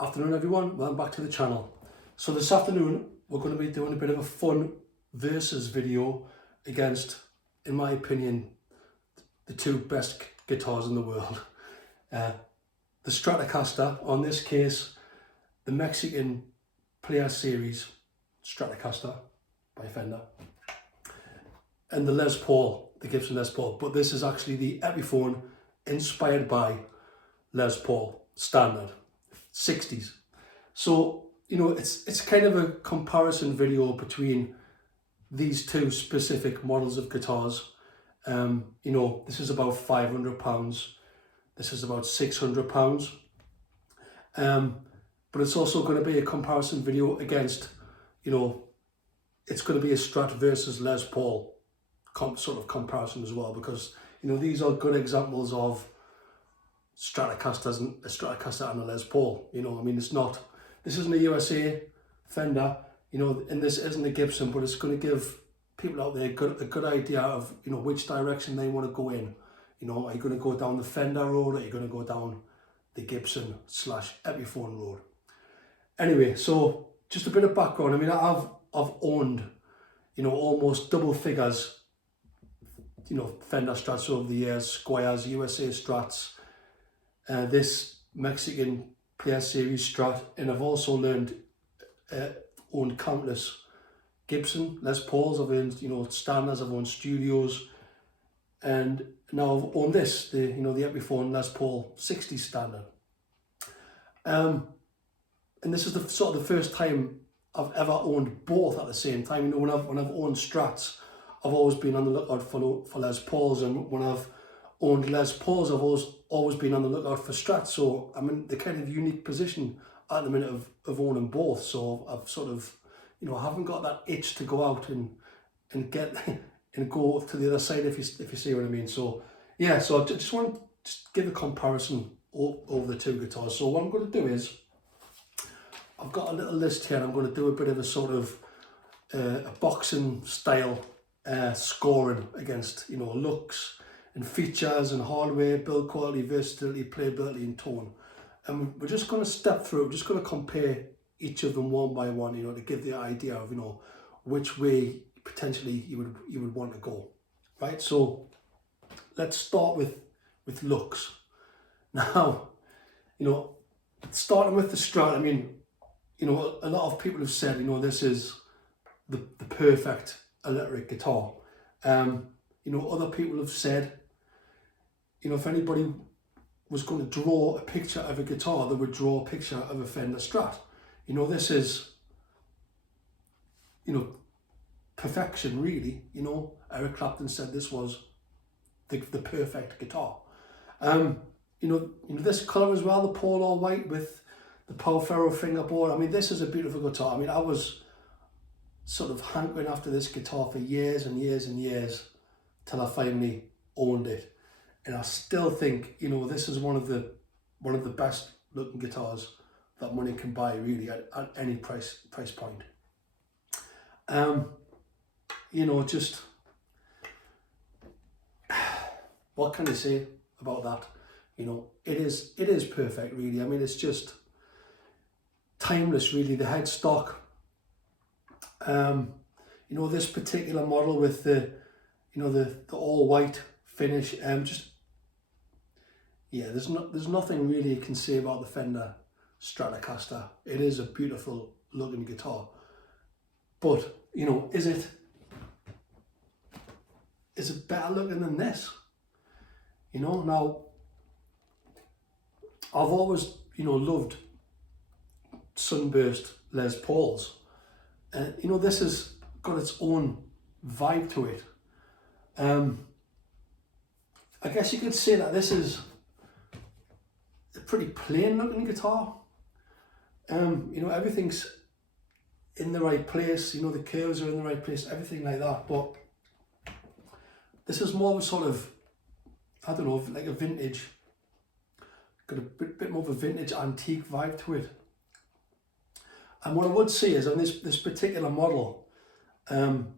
Afternoon everyone, welcome back to the channel. So this afternoon we're going to be doing a bit of a fun versus video against, in my opinion, the two best guitars in the world. The Stratocaster, or in this case the Mexican Player Series Stratocaster by Fender, and the Les Paul, the Gibson Les Paul, but this is actually the Epiphone Inspired by Les Paul Standard 60s. So, you know, it's kind of a comparison video between these two specific models of guitars. You know, this is about £500, this is about £600. But it's also going to be a comparison video against, you know, it's going to be a Strat versus Les Paul sort of comparison as well, because, you know, these are good examples of Stratocasters and a Stratocaster and a Les Paul. You know, I mean, this isn't a USA Fender, you know, and this isn't a Gibson, but it's going to give people out there a good idea of, you know, which direction they want to go in. You know, are you going to go down the Fender road, or are you going to go down the Gibson / Epiphone road? Anyway, so just a bit of background. I mean, I've owned, you know, almost double figures, you know, Fender Strats over the years, Squiers, USA Strats, this Mexican Player Series Strat, and I've also owned countless Gibson Les Pauls. I've owned, you know, Standards, I've owned Studios, and now I've owned this, the Epiphone Les Paul 60 Standard. And this is the sort of the first time I've ever owned both at the same time. You know, when I've owned Strats, I've always been on the lookout for Les Pauls, and when I've owned Les Pauls, I've always been on the lookout for Strats. So I'm in the kind of unique position at the minute of owning both. So I've sort of, you know, I haven't got that itch to go out and get and go to the other side, if you see what I mean. So yeah, so I just want to give a comparison over the two guitars. So what I'm going to do is, I've got a little list here, and I'm going to do a bit of a sort of a boxing style scoring against, you know, looks and features and hardware, build quality, versatility, playability and tone. And we're just going to step through, we're just going to compare each of them one by one, you know, to give the idea of, you know, which way potentially you would want to go, right? So let's start with looks. Now, you know, starting with the Strat, I mean, you know, a lot of people have said, you know, this is the perfect electric guitar. You know, other people have said, you know, if anybody was going to draw a picture of a guitar, they would draw a picture of a Fender Strat. You know, this is, you know, perfection, really. You know, Eric Clapton said this was the perfect guitar. You know, this colour as well, the Polar White with the Power Ferro fingerboard. I mean, this is a beautiful guitar. I mean, I was sort of hankering after this guitar for years and years and years till I finally owned it. And I still think, you know, this is one of the best looking guitars that money can buy, really, at any price point. You know, just what can I say about that? You know, it is perfect, really. I mean, it's just timeless, really. The headstock, you know, this particular model with the, you know, the all white finish, just, yeah, there's nothing really you can say about the Fender Stratocaster. It is a beautiful looking guitar, but, you know, is it better looking than this? You know, now, I've always, you know, loved sunburst Les Pauls. You know, this has got its own vibe to it. I guess you could say that this is a pretty plain looking guitar. You know, everything's in the right place, you know, the curves are in the right place, everything like that. But this is more of a sort of, I don't know, like a vintage, got a bit more of a vintage antique vibe to it. And what I would say is, on this particular model, you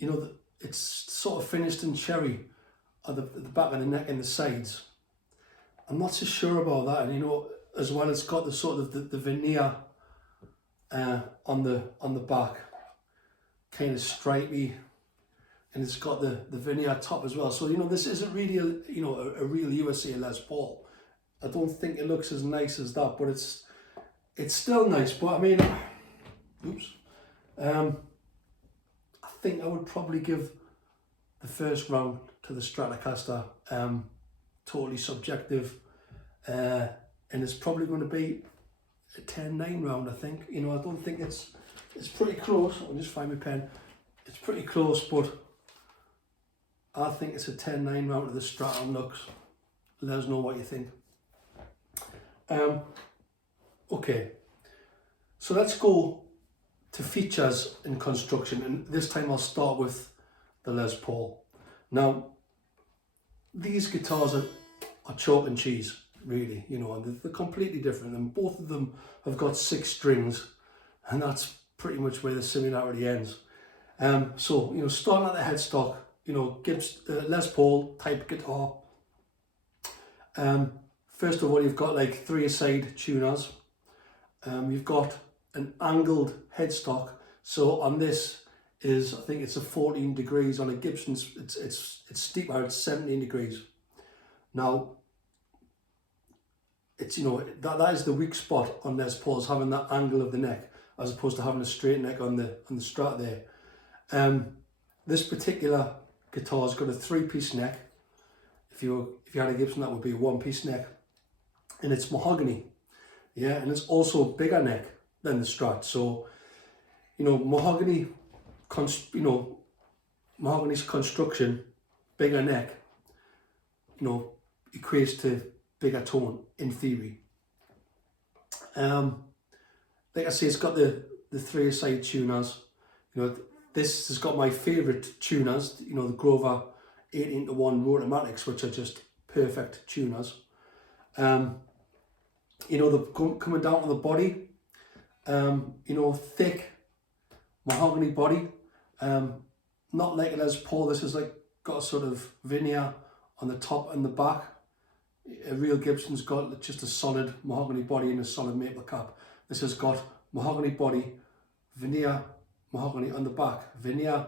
know, it's sort of finished in cherry at the back of the neck and the sides. I'm not so sure about that, and you know, as well. It's got the sort of the veneer on the back, kind of stripy, and it's got the veneer top as well. So you know, this isn't really a real USA Les Paul. I don't think it looks as nice as that, but it's still nice. But I mean, oops, I think I would probably give the first round to the Stratocaster. Totally subjective, and it's probably going to be a 10-9 round, I think. You know, I don't think it's pretty close. I'll just find my pen. It's pretty close, but I think it's a 10-9 round to the Strat on looks. Let us know what you think. Okay, so let's go to features and construction, and this time I'll start with the Les Paul. Now, these guitars are chalk and cheese, really, you know, and they're completely different, and both of them have got 6 strings, and that's pretty much where the similarity ends. So, you know, starting at the headstock, you know, Les Paul type guitar. First of all, you've got like 3-a-side tuners. You've got an angled headstock. So on this is, I think it's a 14 degrees. On a Gibson's, it's steeper, it's 17 degrees. Now, it's, you know, that is the weak spot on Les Pauls, having that angle of the neck, as opposed to having a straight neck on the Strat there. This particular guitar's got a 3-piece neck. If you had a Gibson, that would be a 1-piece neck, and it's mahogany. Yeah, and it's also a bigger neck than the Strat. So, you know, mahogany's construction, bigger neck, you know, equates to bigger tone in theory. Like I say, it's got the 3-a-side tuners. You know, this has got my favourite tuners. You know, the Grover 18-to-1 Rotomatics, which are just perfect tuners. You know, they're coming down to the body. You know, thick mahogany body. Not like a Les Paul. This is like got a sort of veneer on the top and the back. A real Gibson's got just a solid mahogany body and a solid maple cap. This has got mahogany body, veneer, mahogany on the back, veneer,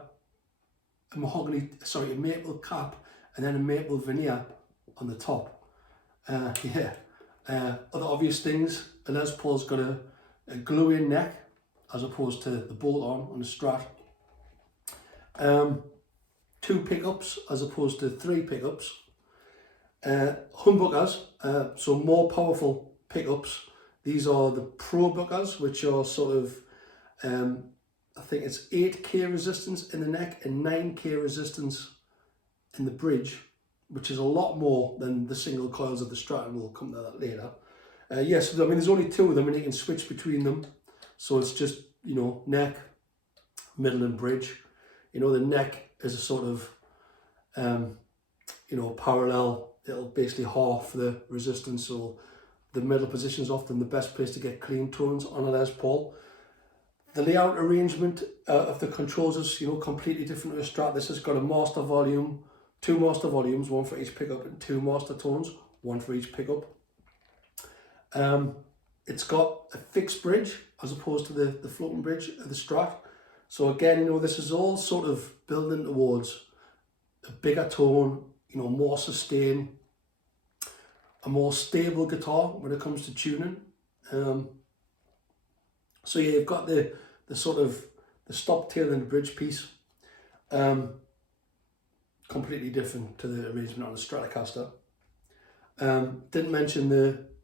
a maple cap, and then a maple veneer on the top. Yeah. Other obvious things, a Les Paul's got a glue-in neck as opposed to the bolt-on the Strat. 2 pickups as opposed to 3 pickups. Humbuckers, so more powerful pickups. These are the Pro Buckers, which are sort of, I think it's 8K resistance in the neck and 9K resistance in the bridge, which is a lot more than the single coils of the Strat, and we'll come to that later. Yes, I mean, there's only 2 of them, and you can switch between them. So it's just, you know, neck, middle, and bridge. You know, the neck is a sort of, you know, parallel. It'll basically half the resistance, so the middle position is often the best place to get clean tones on a Les Paul. The layout arrangement of the controls is, you know, completely different to a Strat. This has got a master volume, 2 master volumes, 1 for each pickup, and 2 master tones, 1 for each pickup. It's got a fixed bridge as opposed to the floating bridge of the Strat. So again, you know, this is all sort of building towards a bigger tone, you know, more sustain, a more stable guitar when it comes to tuning. So yeah, you've got the sort of the stop tail and the bridge piece. Completely different to the arrangement on the Stratocaster. Didn't mention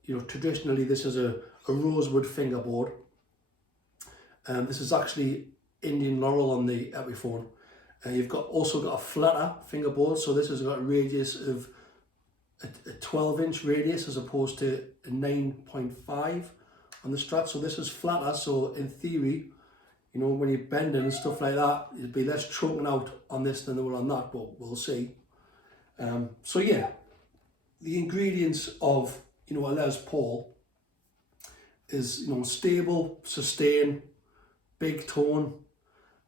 you know, traditionally this is a rosewood fingerboard. This is actually Indian laurel on the Epiphone. You've also got a flatter fingerboard, so this has got a radius of a 12-inch radius as opposed to a 9.5 on the Strat. So this is flatter, so in theory, you know, when you're bending and stuff like that, it'd be less choking out on this than there will on that, but we'll see. So yeah, the ingredients of, you know, a Les Paul is, you know, stable, sustain, big tone,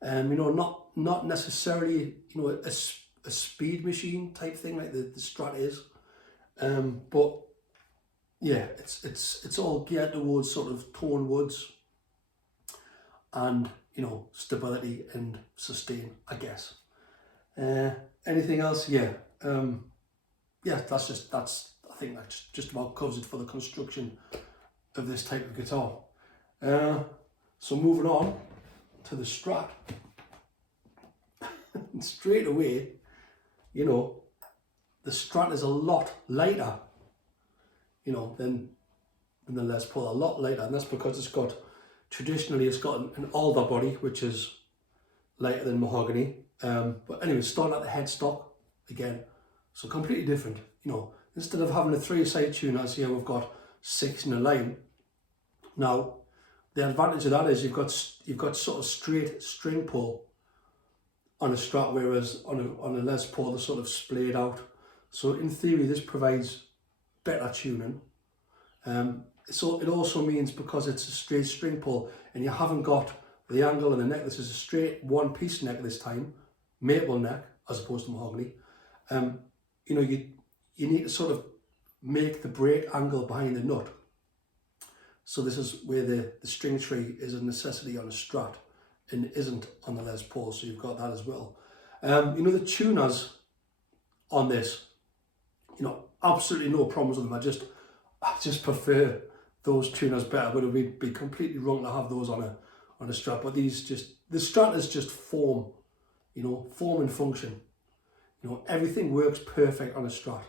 you know, not necessarily, you know, a speed machine type thing like the Strat is, but yeah, it's all geared towards sort of tone woods and, you know, stability and sustain, I guess. Anything else? Yeah. Yeah, I think that just about covers it for the construction of this type of guitar. So moving on to the Strat. Straight away, you know, the Strat is a lot lighter, you know, than the Les Paul, a lot lighter, and that's because traditionally it's got an alder body, which is lighter than mahogany. But anyway, starting at the headstock again, so completely different. You know, instead of having a 3-side tuners here, we've got 6 in a line. Now, the advantage of that is you've got sort of straight string pull on a Strat, whereas on a Les Paul they're sort of splayed out. So in theory, this provides better tuning. So it also means, because it's a straight string pull and you haven't got the angle and the neck, this is a straight one-piece neck this time, maple neck as opposed to mahogany. You know, you need to sort of make the break angle behind the nut. So this is where the string tree is a necessity on a Strat and isn't on the Les Paul, so you've got that as well. You know, the tuners on this, you know, absolutely no problems with them. I just prefer those tuners better, but it would be completely wrong to have those on a Strat. But the Strat is just form, you know, form and function. You know, everything works perfect on a Strat.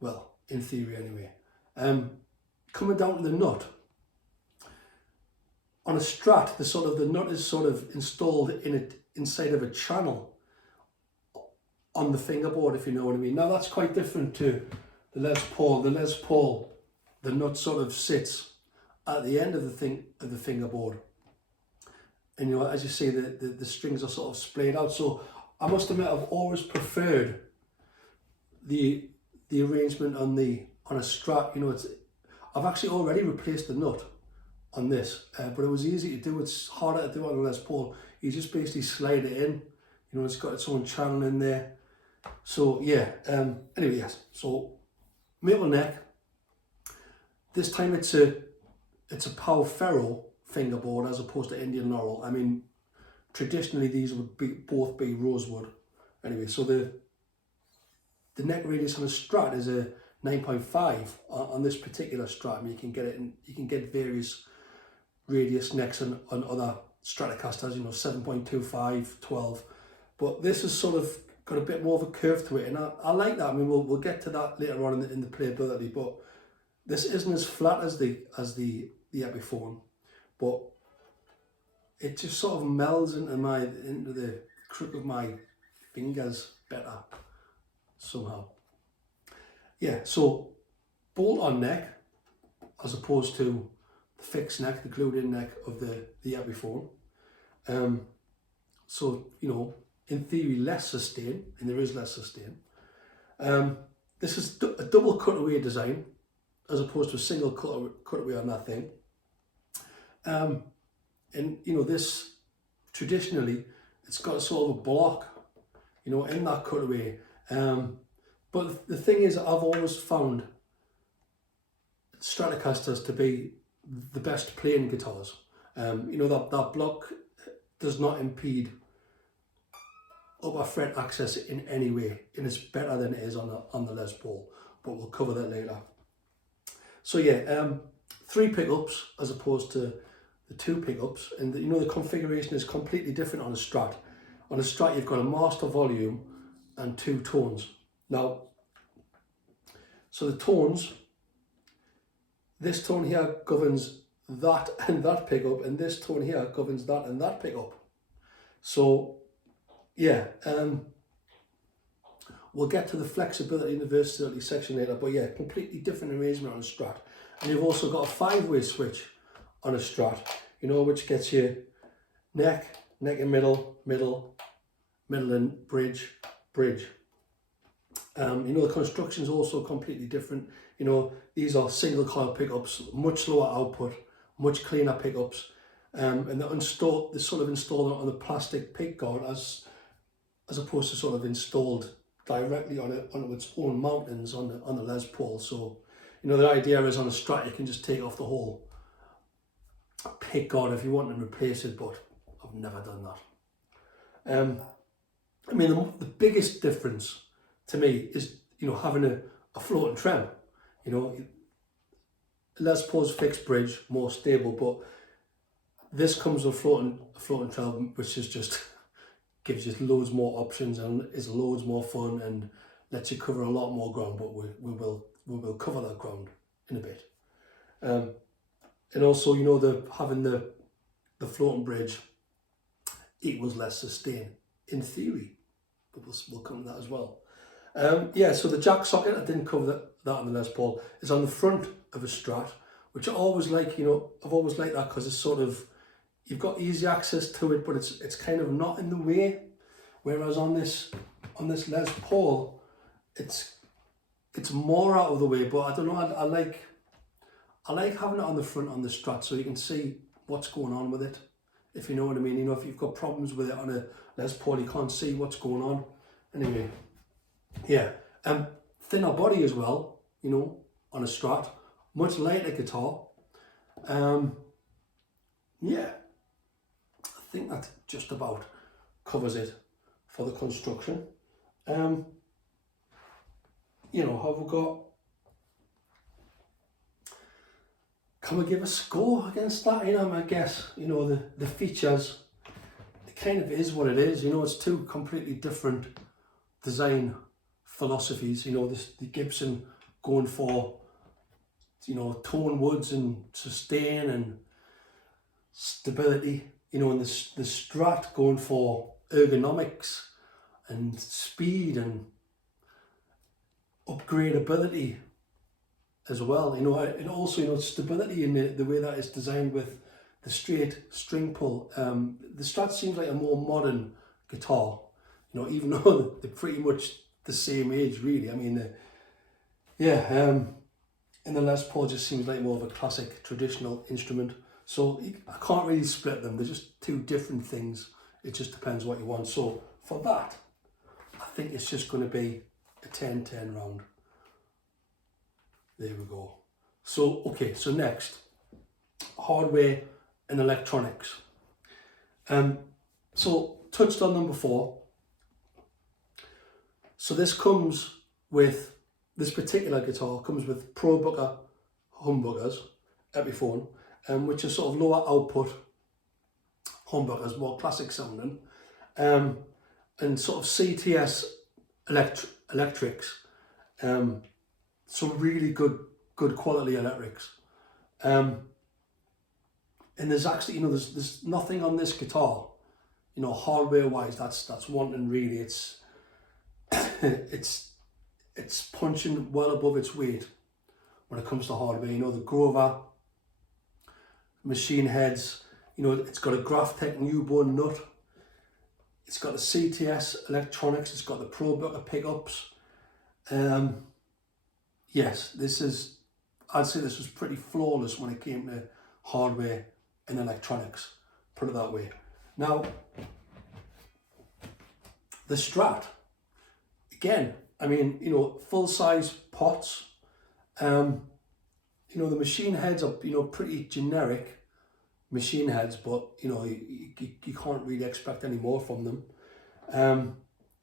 Well, in theory anyway. Coming down to the nut. On a Strat, the nut is sort of installed inside of a channel on the fingerboard, if you know what I mean. Now that's quite different to the Les Paul. The Les Paul, the nut sort of sits at the end of the fingerboard, and you know, as you see, the strings are sort of splayed out. So I must admit, I've always preferred the arrangement on a Strat. You know, I've actually already replaced the nut on this, but it was easy to do. It's harder to do on a Les Paul. You just basically slide it in. You know, it's got its own channel in there. So yeah. Anyway, yes. So maple neck. This time it's a Pau Ferro fingerboard as opposed to Indian Laurel. I mean, traditionally these would both be rosewood. Anyway, so the neck radius on a Strat is a 9.5 on this particular Strat. I mean, you can get various radius necks on other Stratocasters, you know, 7.25, 12. But this has sort of got a bit more of a curve to it, and I like that. I mean, we'll get to that later on in the playability, but this isn't as flat as the Epiphone, but it just sort of melds into the crook of my fingers better somehow. Yeah, so bolt-on neck as opposed to the fixed neck, the glued-in neck of the Epiphone. So, you know, in theory, less sustain, and there is less sustain. This is a double cutaway design as opposed to a single cutaway on that thing. And, you know, this, traditionally, it's got a sort of a block, you know, in that cutaway. But the thing is, I've always found Stratocasters to be the best playing guitars. You know, that block does not impede upper fret access in any way, and it's better than it is on the Les Paul, but we'll cover that later. So yeah, 3 pickups as opposed to the 2 pickups, and you know, the configuration is completely different on a Strat. On a Strat, you've got a master volume and 2 tones. Now, so the tones, this tone here governs that and that pickup, and this tone here governs that and that pickup. So yeah, we'll get to the flexibility and the versatility section later, but yeah, completely different arrangement on a Strat. And you've also got a 5-way switch on a Strat, you know, which gets you neck and middle and bridge. You know, the construction is also completely different. You know, these are single coil pickups, much lower output, much cleaner pickups, and they're sort of installed on the plastic pick guard as opposed to sort of installed directly onto its own mountings on the Les Paul. So You know, the idea is on a Strat you can just take off the whole pick guard if you want and replace it, but I've never done that. I mean, the biggest difference to me is, you know, having a floating trem. You know, Les Paul's fixed bridge, more stable, but this comes with a floating trem, which is just gives you loads more options and is loads more fun and lets you cover a lot more ground. But we will cover that ground in a bit. And also, you know, having the floating bridge equals less sustain in theory, but we'll come to that as well. Yeah, so the jack socket, I didn't cover that on the Les Paul, is on the front of a Strat, which I always like. You know, I've always liked that because it's sort of, you've got easy access to it, but it's kind of not in the way. Whereas on this Les Paul, it's more out of the way. But I don't know, I like having it on the front on the Strat so you can see what's going on with it, if you know what I mean. You know, if you've got problems with it on a Les Paul, you can't see what's going on. Anyway, yeah, thinner body as well, you know, on a Strat, much lighter guitar. Yeah, I think that just about covers it for the construction. You know, have we got, can we give a score against that? You know, I guess, you know, the features, it kind of is what it is. You know, it's two completely different design philosophies. You know, the Gibson going for, you know, tone woods and sustain and stability, you know, and the Strat going for ergonomics and speed and upgradability as well. You know, and also, you know, stability in the way that it's designed with the straight string pull. The Strat seems like a more modern guitar, you know, even though they're pretty much the same age, really. I mean, and the Les Paul just seems like more of a classic traditional instrument. So I can't really split them. They're just two different things. It just depends what you want. So for that, I think it's just going to be a 10-10 round. There we go. So, okay, so next, hardware and electronics. So touched on them before. So this particular guitar comes with Pro Booker humbuckers, Epiphone, which are sort of lower output humbuckers, more classic sounding, and sort of CTS electrics, some really good quality electrics. And there's actually, you know, there's nothing on this guitar, you know, hardware wise that's wanting really. It's punching well above its weight when it comes to hardware. You know, the Grover machine heads, you know, it's got a Graphtec newborn nut, it's got the CTS electronics, it's got the Pro Booker pickups. Yes, I'd say this was pretty flawless when it came to hardware and electronics, put it that way. Now, the Strat, again, I mean, you know, full-size pots. You know, the machine heads are, you know, pretty generic machine heads, but, you know, you can't really expect any more from them.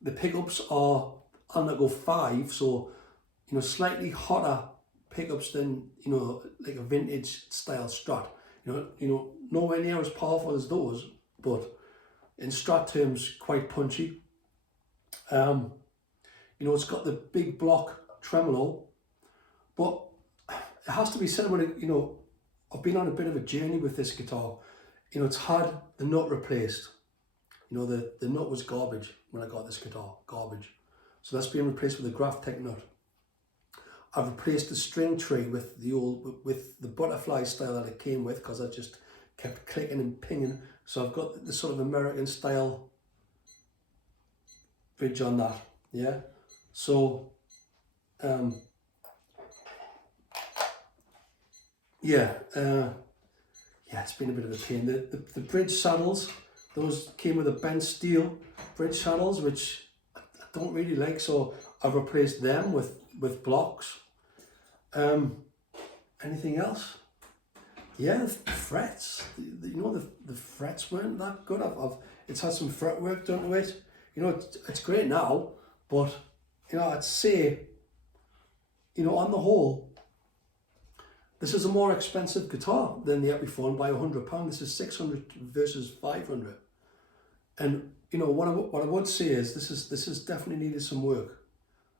The pickups are on the go 5, so, you know, slightly hotter pickups than, you know, like a vintage style Strat. You know, nowhere near as powerful as those, but in Strat terms, quite punchy. You know, it's got the big block tremolo, but it has to be said, when it, you know, I've been on a bit of a journey with this guitar. You know, it's had the nut replaced. You know, the nut was garbage when I got this guitar, garbage. So that's been replaced with a Graphtec nut. I've replaced the string tree with the butterfly style that it came with, because I just kept clicking and pinging. So I've got the sort of American style bridge on that, yeah. So, yeah, it's been a bit of a pain. The bridge saddles, those came with a bent steel bridge saddles, which I don't really like, so I've replaced them with blocks. Anything else? Yeah, the frets. You know, the frets weren't that good. It's had some fret work done to it. You know, it's great now, but you know, I'd say, you know, on the whole, this is a more expensive guitar than the Epiphone by £100. This is 600 versus 500. And you know, what I would say is this is definitely needed some work.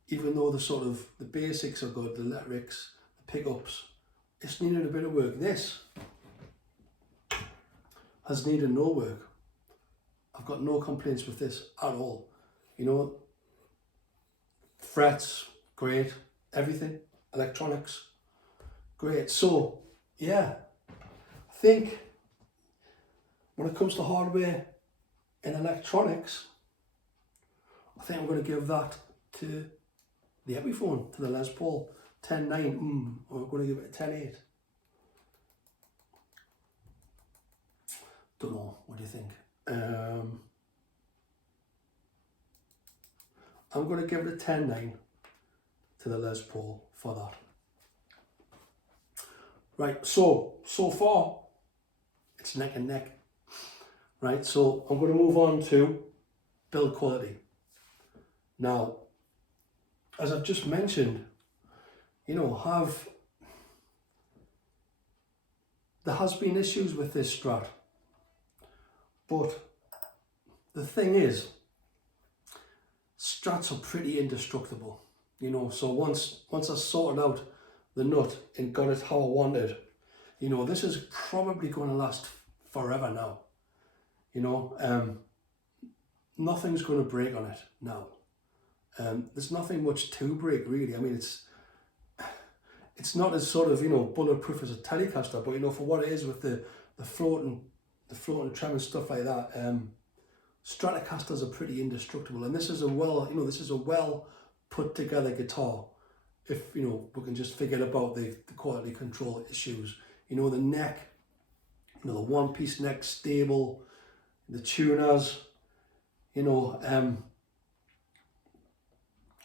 Even though the basics are good, the electrics, the pickups, it's needed a bit of work. This has needed no work. I've got no complaints with this at all. You know, frets, great, everything, electronics, great. So, yeah, I think when it comes to hardware and electronics, I think I'm going to give that to the Epiphone, to the Les Paul. 10.9, I'm going to give it a 10.8. Don't know, what do you think? I'm going to give it a 10.9 to the Les Paul for that. Right, so far, it's neck and neck. Right, so I'm going to move on to build quality. Now, as I've just mentioned, you know, there has been issues with this Strat, but the thing is, Strats are pretty indestructible, you know. So once I sorted out the nut and got it how I wanted, you know, this is probably going to last forever now. You know, nothing's going to break on it now. There's nothing much to break really. I mean, it's not as you know, bulletproof as a Telecaster, but you know, for what it is with the floating trem and stuff like that, Stratocasters are pretty indestructible. And this is a well put together guitar. If you know, we can just forget about the quality control issues. You know, the neck, you know, the one piece neck stable, the tuners, you know,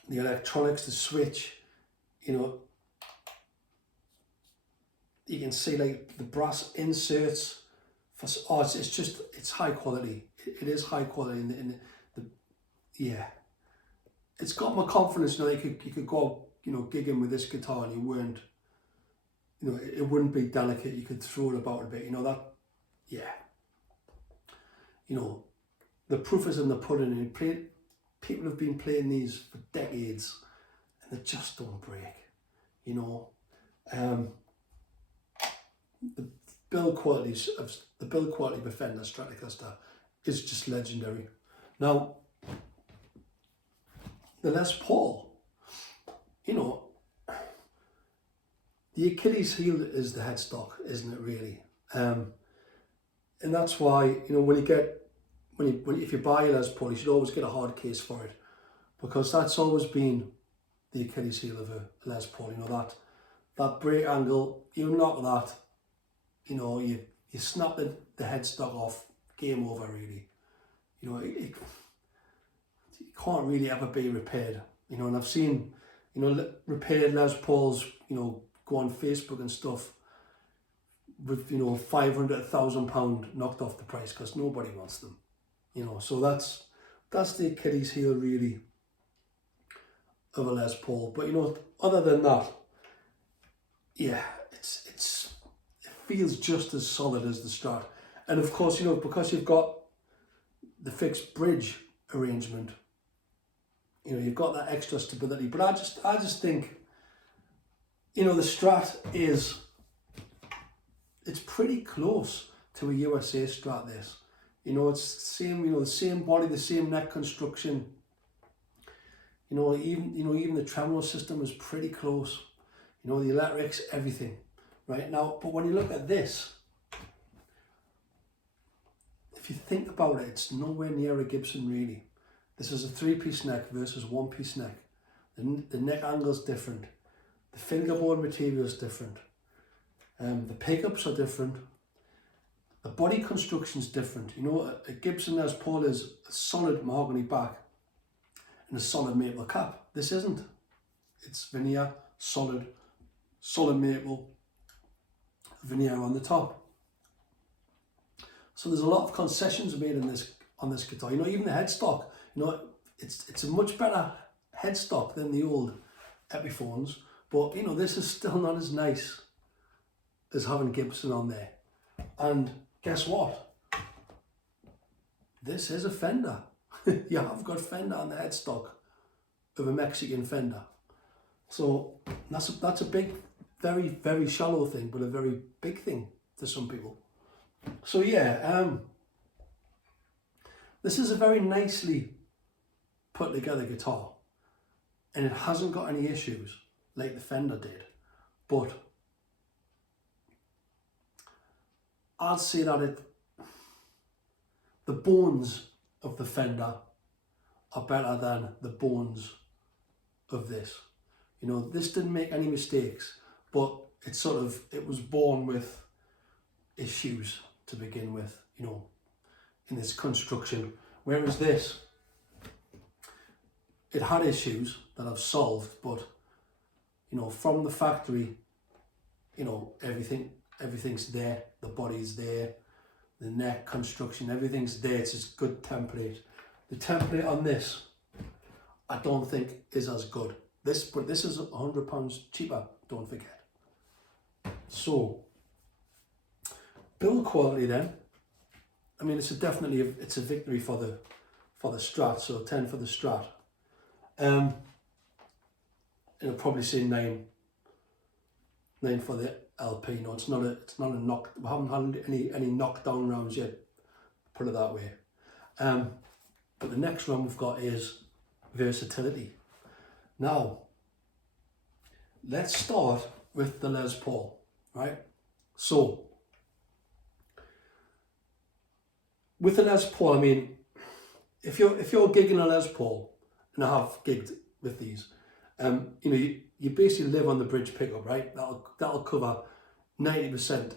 the electronics, the switch, you know, you can see like the brass inserts for, it's high quality. It is high quality in the yeah. It's got my confidence, you know. You could go, you know, gigging with this guitar and you weren't, you know, it wouldn't be delicate. You could throw it about a bit, you know, that, yeah. You know, the proof is in the pudding. And people have been playing these for decades and they just don't break, you know. The build quality of Fender Stratocaster is just legendary. Now, the Les Paul, you know, the Achilles heel is the headstock, isn't it really? And that's why, you know, if you buy a Les Paul, you should always get a hard case for it, because that's always been the Achilles heel of a Les Paul. You know, that break angle, you knock that, you know, you snap the headstock off, game over really. You know, it can't really ever be repaired. You know, and I've seen, you know, repaired Les Pauls, you know, go on Facebook and stuff with, you know, £500, £1,000 knocked off the price because nobody wants them. You know, so that's the Achilles heel really of a Les Paul. But you know, other than that, yeah, it feels just as solid as the Strat. And of course, you know, because you've got the fixed bridge arrangement, you know, you've got that extra stability. But I just think, you know, the Strat it's pretty close to a USA Strat, this. You know, it's the same, you know, the same body, the same neck construction. You know, even the tremolo system is pretty close. You know, the electrics, everything. Right now, but when you look at this, if you think about it, it's nowhere near a Gibson really. This is a 3-piece neck versus 1-piece neck. The neck angle is different. The fingerboard material is different. The pickups are different. The body construction is different. You know, a Gibson Les Paul is a solid mahogany back and a solid maple cap. This isn't. It's veneer, solid maple, veneer on the top. So there's a lot of concessions made in this on this guitar. You know, even the headstock, you know, it's a much better headstock than the old Epiphones, but you know, this is still not as nice as having Gibson on there. And guess what? This is a Fender. You have got Fender on the headstock of a Mexican Fender. So that's a big, very, very shallow thing, but a very big thing to some people. So yeah, this is a very nicely put together guitar, and it hasn't got any issues like the Fender did, but I'd say that the bones of the Fender are better than the bones of this. You know, this didn't make any mistakes, but it was born with issues to begin with, you know, in its construction. Whereas this, it had issues that I've solved, but you know, from the factory, you know, everything's there. The body's there, the neck construction, everything's there. It's a good template. The template on this, I don't think is as good. But this is £100 cheaper, don't forget. So, build quality then. I mean, it's a victory for the Strat. So 10 for the Strat. It'll probably say 9 for the LP. No, it's not a knock. We haven't had any knockdown rounds yet. Put it that way. But the next round we've got is Versatility. Now, let's start with the Les Paul, right? So, with the Les Paul, I mean, if you're gigging a Les Paul, and I have gigged with these, you know, you basically live on the bridge pickup, right? That'll cover 90%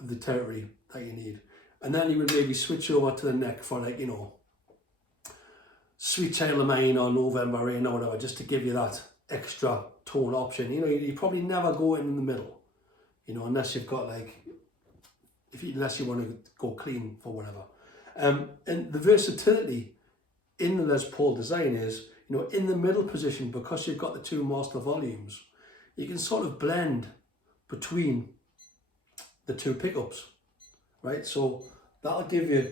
of the territory that you need, and then you would maybe switch over to the neck for, like, you know, Sweet Child of Mine or November Rain or whatever, just to give you that extra tone option. You know, you probably never go in the middle, you know, unless you've got like, unless you want to go clean for whatever. And the versatility in the Les Paul design is, you know, in the middle position, because you've got the two master volumes, you can sort of blend between the two pickups, right? So that'll give you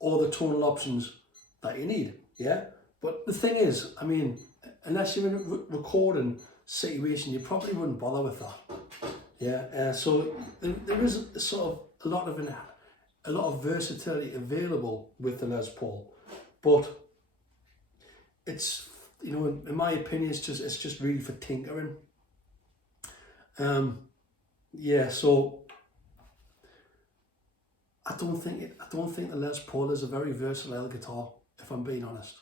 all the tonal options that you need, yeah? But the thing is, I mean, unless you're in a recording situation, you probably wouldn't bother with that, yeah? So there is sort of a lot of versatility available with the Les Paul, but it's, you know, in my opinion, it's just really for tinkering. Yeah, so I don't think the Les Paul is a very versatile guitar, if I'm being honest.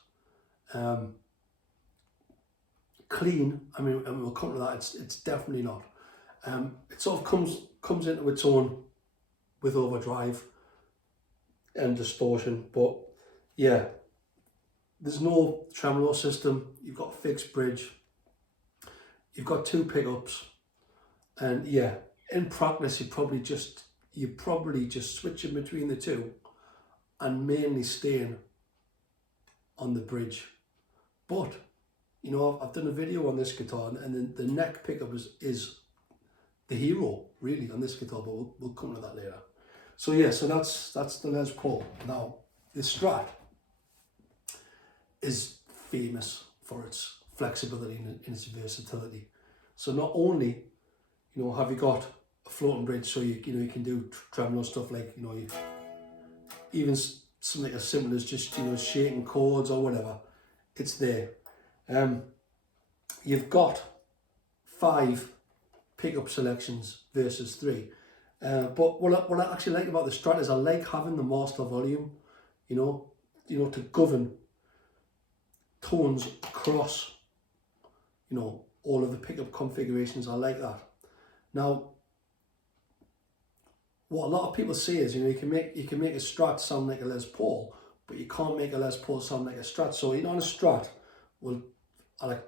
Clean, I mean, and we'll come to that. It's definitely not. It sort of comes into its own with overdrive and distortion, but yeah, there's no tremolo system. You've got a fixed bridge. You've got two pickups, and yeah, in practice, you're probably just switching between the two, and mainly staying on the bridge. But you know, I've done a video on this guitar, and the neck pickup is the hero really on this guitar, but we'll come to that later. So yeah, so that's the Les Paul. Now the Strat is famous for its flexibility and its versatility. So not only, you know, have you got a floating bridge, so you can do tremolo stuff, like, you know, even something as simple as just, you know, shaking chords or whatever, it's there. You've got 5 pickup selections versus 3. But what I actually like about the Strat is I like having the master volume, you know, to govern tones across, you know, all of the pickup configurations. I like that. Now, what a lot of people say is, you know, you can make a Strat sound like a Les Paul, but you can't make a Les Paul sound like a Strat. So, you know, on a Strat, I'll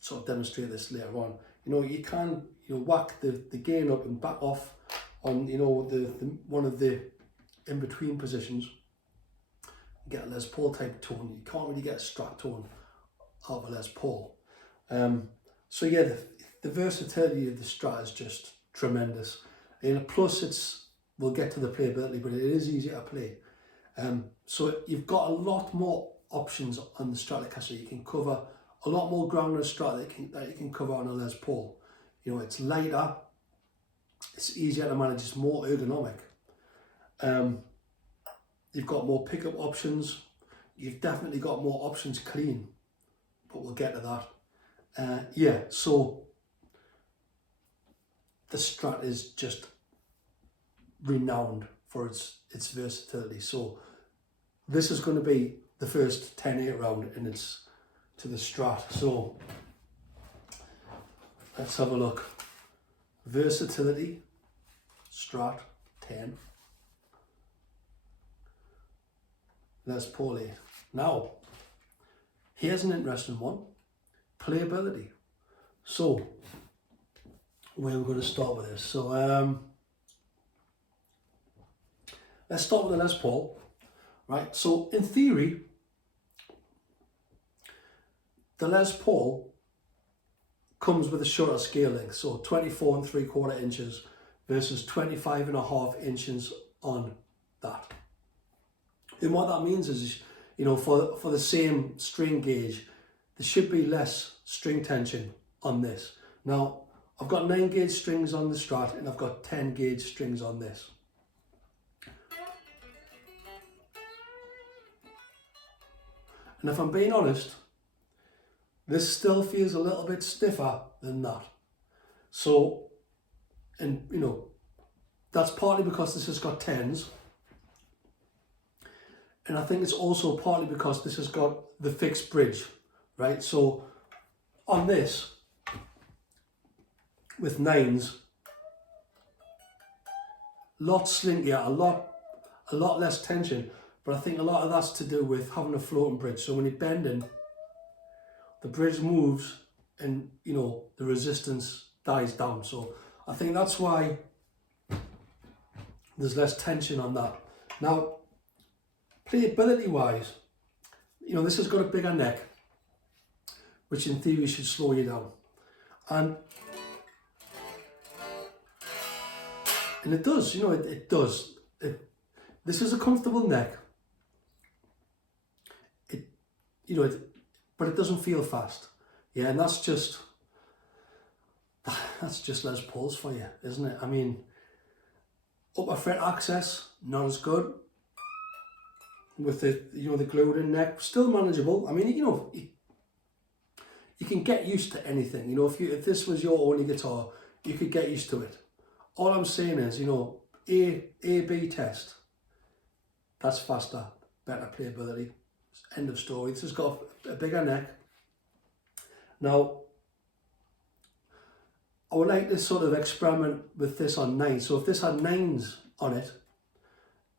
sort of demonstrate this later on. You know, you can, you you know, whack the gain up and back off on, you know, the one of the in between positions, get a Les Paul type tone. You can't really get a Strat tone out of a Les Paul. So yeah, the versatility of the Strat is just tremendous. And plus, we'll get to the playability, but it is easier to play. So you've got a lot more options on the Stratocaster. You can cover a lot more ground on a Strat that you can cover on a Les Paul. You know, it's lighter, it's easier to manage, it's more ergonomic. You've got more pickup options. You've definitely got more options clean, but we'll get to that. Yeah, so the Strat is just renowned for its versatility. So this is going to be the first 10-8 round, and it's to the Strat. So let's have a look. Versatility, Strat 10. Les Paul 8. Now, here's an interesting one. Playability. So, where we're going to start with this. So, let's start with the Les Paul. Right, so in theory, the Les Paul comes with a shorter scale length, so 24 3/4 inches versus 25.5 inches on that. And what that means is, you know, for the same string gauge, there should be less string tension on this. Now, I've got 9 gauge strings on the Strat, and I've got 10 gauge strings on this. And if I'm being honest, this still feels a little bit stiffer than that. So, and you know, that's partly because this has got 10s. And I think it's also partly because this has got the fixed bridge, right? So on this, with 9s, a lot slinkier, a lot less tension, but I think a lot of that's to do with having a floating bridge. So when you're bending, the bridge moves and, you know, the resistance dies down. So I think that's why there's less tension on that. Now, playability wise, you know, this has got a bigger neck, which in theory should slow you down. And it does, you know, it does. This is a comfortable neck. You know, but it doesn't feel fast. Yeah, and that's just Les Pauls for you, isn't it? I mean, upper fret access, not as good. With the, you know, the glued in neck, still manageable. I mean, you know, you can get used to anything. You know, if this was your only guitar, you could get used to it. All I'm saying is, you know, A/B test. That's faster, better playability. End of story. This has got a bigger neck. Now, I would like to sort of experiment with this on 9. So if this had 9s on it,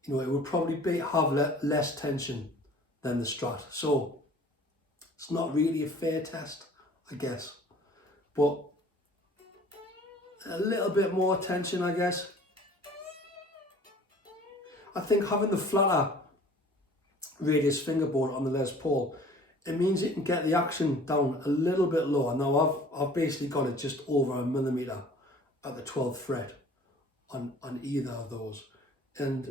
you know, it would probably have less tension than the Strat. So it's not really a fair test, I guess. But a little bit more tension, I guess. I think having the flatter radius fingerboard on the Les Paul, it means you can get the action down a little bit lower. Now I've basically got it just over 1 millimeter at the 12th fret on either of those, and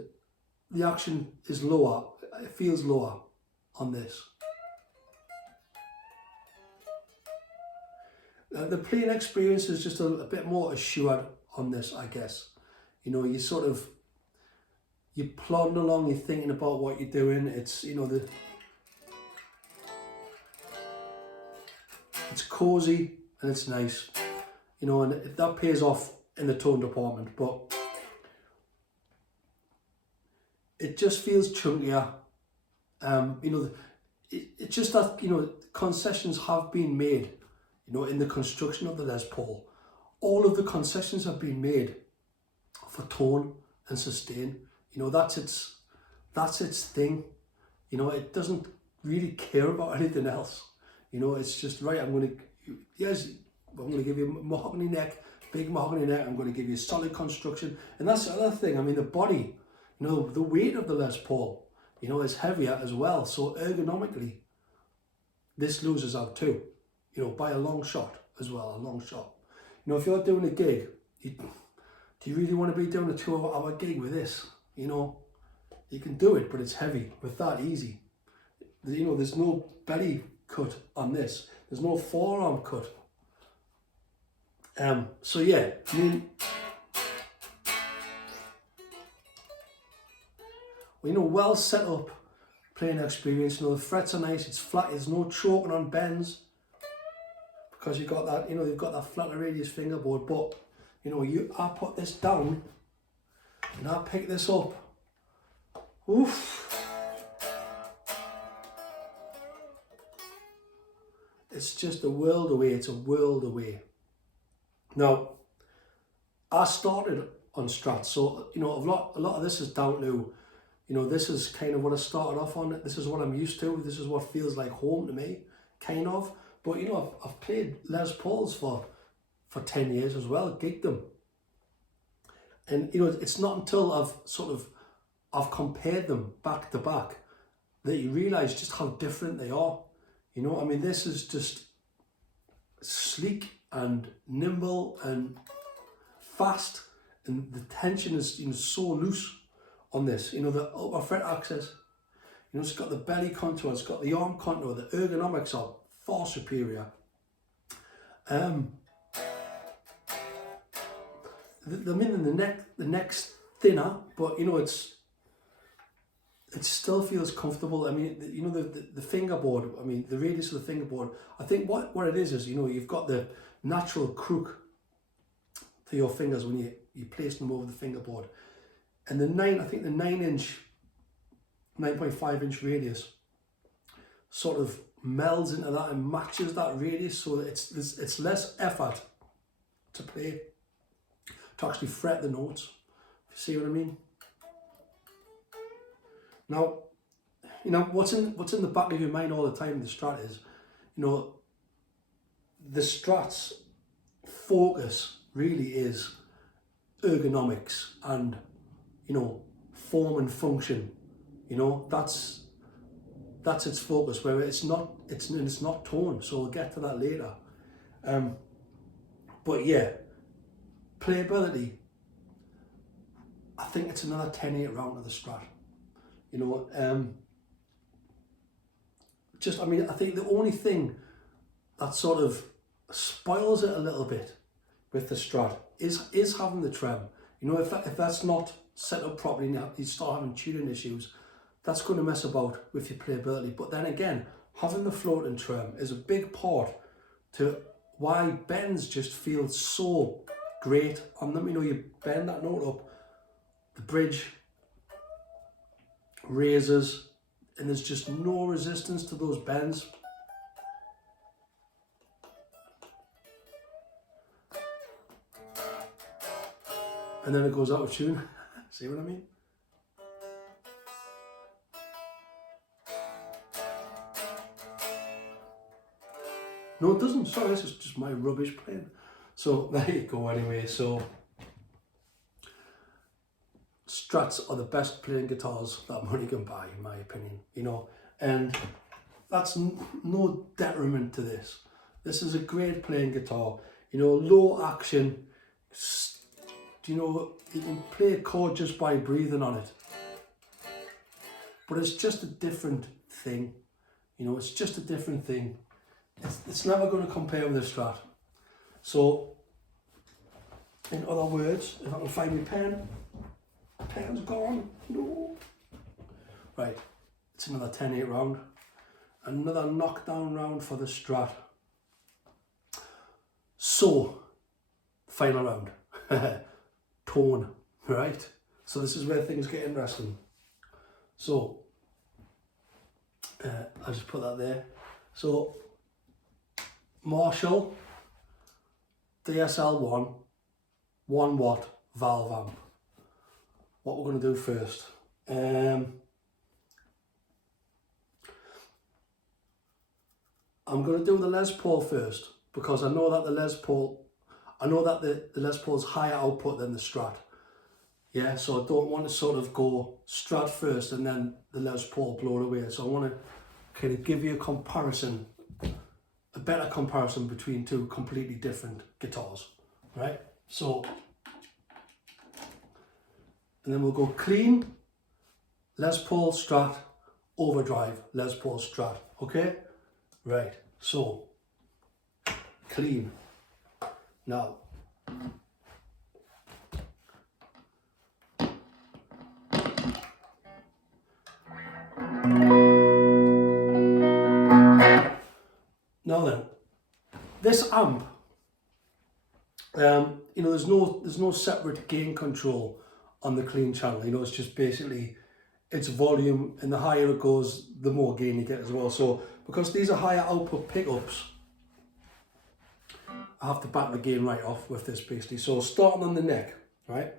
the action is lower. It feels lower on this. The playing experience is just a bit more assured on this, I guess. You know, you're plodding along, you're thinking about what you're doing. It's, you know, it's cozy and it's nice, you know, and that pays off in the tone department, but it just feels chunkier. You know, it's just that, you know, concessions have been made, you know, in the construction of the Les Paul. All of the concessions have been made for tone and sustain. You know, that's its thing. You know, it doesn't really care about anything else. You know, it's just, right, I'm going to give you a mahogany neck, big mahogany neck. I'm going to give you solid construction. And that's the other thing. I mean, the body, you know, the weight of the Les Paul, you know, is heavier as well. So ergonomically, this loses out too, you know, by a long shot as well, a long shot. You know, if you're doing a gig, do you really want to be doing a 2-hour gig with this? You know, you can do it, but it's heavy. With that, easy. You know, there's no belly cut on this. There's no forearm cut. So yeah, I mean, you know, well set up playing experience. You know, the frets are nice, it's flat, there's no choking on bends because you've got that, you know, you've got that flatter radius fingerboard. But you know, I put this down and I pick this up. Oof. It's just a world away. It's a world away. Now, I started on Strat, so you know, a lot of this is down to, you know, this is kind of what I started off on. This is what I'm used to. This is what feels like home to me, kind of. But you know, I've played Les Pauls for 10 years as well, gigged them. And you know, it's not until I've compared them back to back that you realise just how different they are. You know, I mean, this is just sleek and nimble and fast, and the tension is, you know, so loose on this. You know, the upper fret access, you know, it's got the belly contour, it's got the arm contour, the ergonomics are far superior. I mean, the neck's thinner, but you know, it still feels comfortable. I mean, you know, the fingerboard, I mean, the radius of the fingerboard, I think what it is, you know, you've got the natural crook to your fingers when you place them over the fingerboard. And the 9.5 inch radius sort of melds into that and matches that radius, so that it's less effort to play, to actually fret the notes. You see what I mean? Now, you know, what's in the back of your mind all the time, the Strat is, you know, the Strat's focus really is ergonomics and, you know, form and function. You know, that's its focus, where it's not tone. So we'll get to that later. But yeah, playability, I think it's another 10-8 round of the Strat. You know, I mean, I think the only thing that sort of spoils it a little bit with the Strat is having the trem. You know, if that's not set up properly, now you start having tuning issues, that's going to mess about with your playability. But then again, having the floating trem is a big part to why bends just feel so great on them. You know, you bend that note up, the bridge raises, and there's just no resistance to those bends. And then it goes out of tune. See what I mean? No, it doesn't. Sorry, this is just my rubbish playing. So there you go anyway. So Strats are the best playing guitars that money can buy, in my opinion. You know, and that's no detriment to this. This is a great playing guitar. You know, low action. You know, you can play a chord just by breathing on it. But it's just a different thing. You know, it's just a different thing. It's never going to compare with the Strat. So, in other words, if I can find my pen, pen's gone. No. Right, it's another 10-8 round. Another knockdown round for the Strat. So, final round. Tone, right? So this is where things get interesting. So, I'll just put that there. So, Marshall DSL1 1 watt valve amp. What we're going to do first. I'm going to do the Les Paul first, because I know that the Les Paul, I know that the Les Paul's higher output than the Strat. Yeah, so I don't want to sort of go Strat first and then the Les Paul blow it away. So I want to kind of give you a comparison, a better comparison between two completely different guitars, right? So, and then we'll go clean, Les Paul Strat, overdrive, Les Paul Strat, okay? Right, so, clean. Now, then, this amp, you know, there's no separate gain control on the clean channel. You know, it's just basically its volume, and the higher it goes, the more gain you get as well. So because these are higher output pickups, I have to back the gain right off with this basically. So starting on the neck, right?